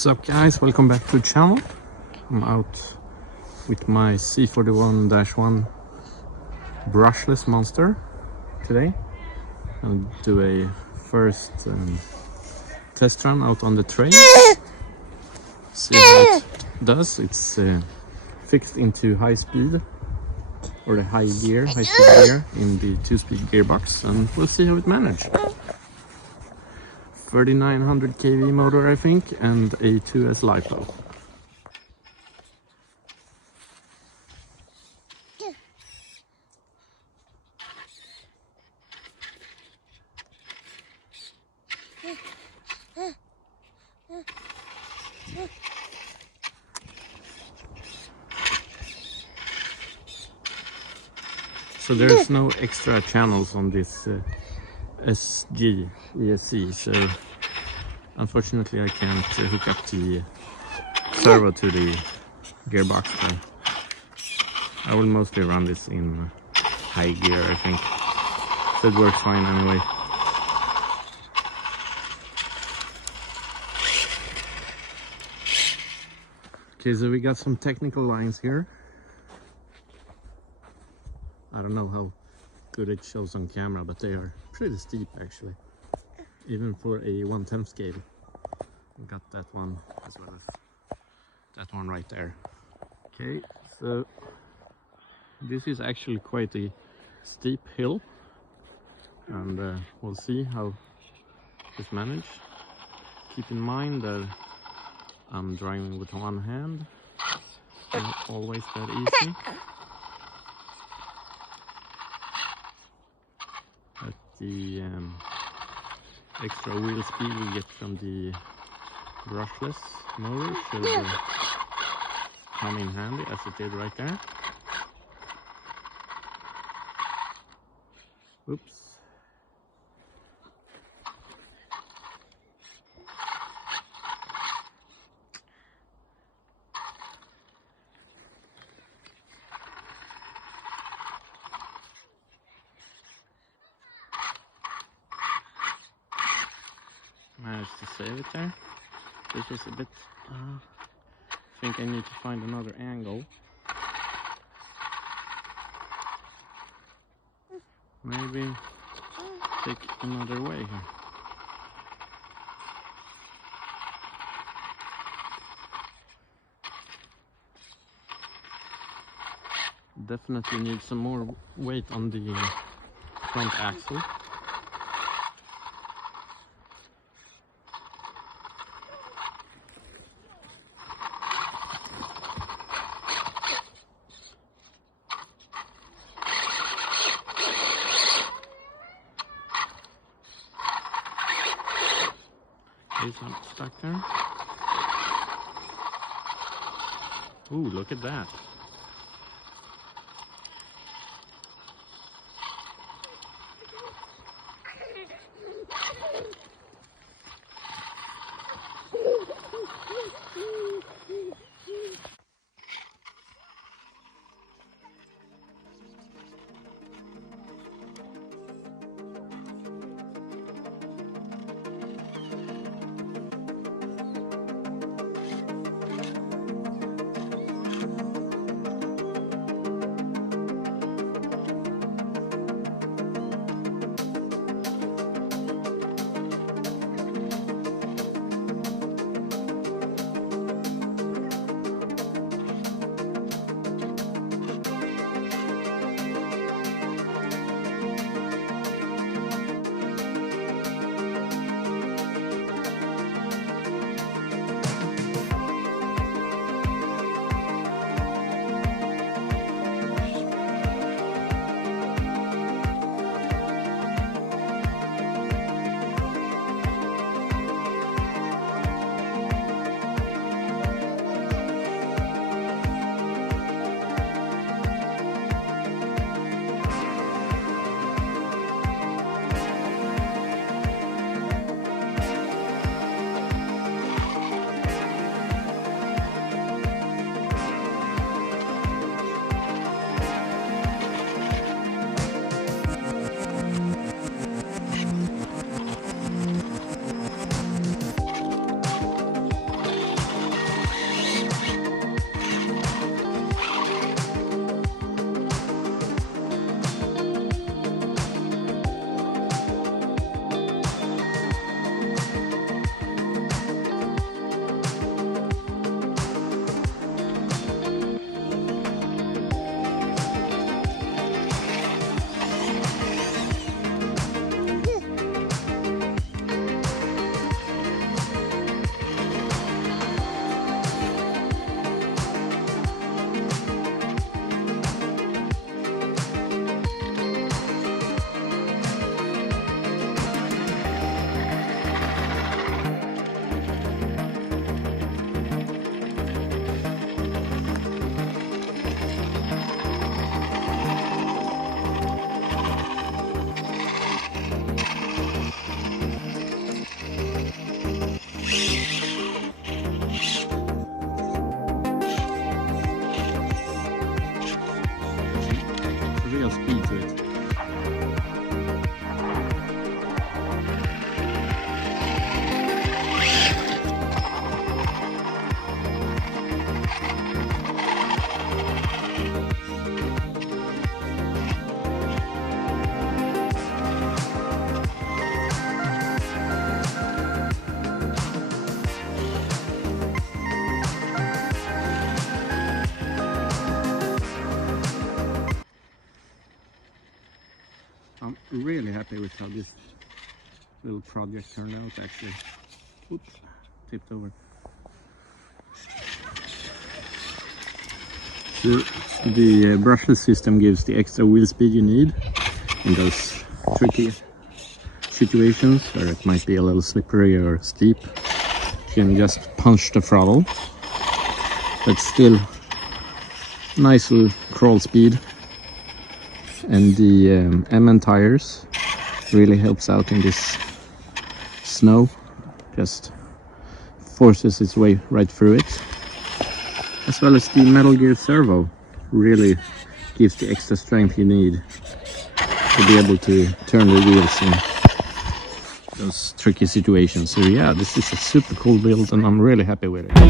What's up guys, welcome back to the channel. I'm out with my C34-1 brushless monster today. I'll do a first test run out on the trail. See how it does. It's fixed into high speed, or the high speed gear in the 2-speed gearbox, and we'll see how it manages. 3900 kV motor, I think, and a 2S LiPo. So there's no extra channels on this SG ESC, so unfortunately I can't hook up the servo to the gearbox. But I will mostly run this in high gear, I think, so it works fine anyway. Okay, so we got some technical lines here. I don't know how good it shows on camera, but they are pretty steep actually, even for a 1/10 scale. We got that one as well as that one right there. Okay, so this is actually quite a steep hill, and we'll see how this managed. Keep in mind that I'm driving with one hand, not always that easy. But the extra wheel speed we get from the brushless motor should come in handy, as it did right there. Oops. Managed to save it there. This was a bit, I think I need to find another angle. Maybe take another way here. Definitely need some more weight on the front axle. I'm stuck there. Ooh, look at that. real speed to it. I'm really happy with how this little project turned out actually. Oops, tipped over. The brushless system gives the extra wheel speed you need in those tricky situations where it might be a little slippery or steep. You can just punch the throttle, but still nice little crawl speed. And the MN tires really helps out in this snow, just forces its way right through it. As well as the metal gear servo really gives the extra strength you need to be able to turn the wheels in those tricky situations. So yeah, this is a super cool build and I'm really happy with it.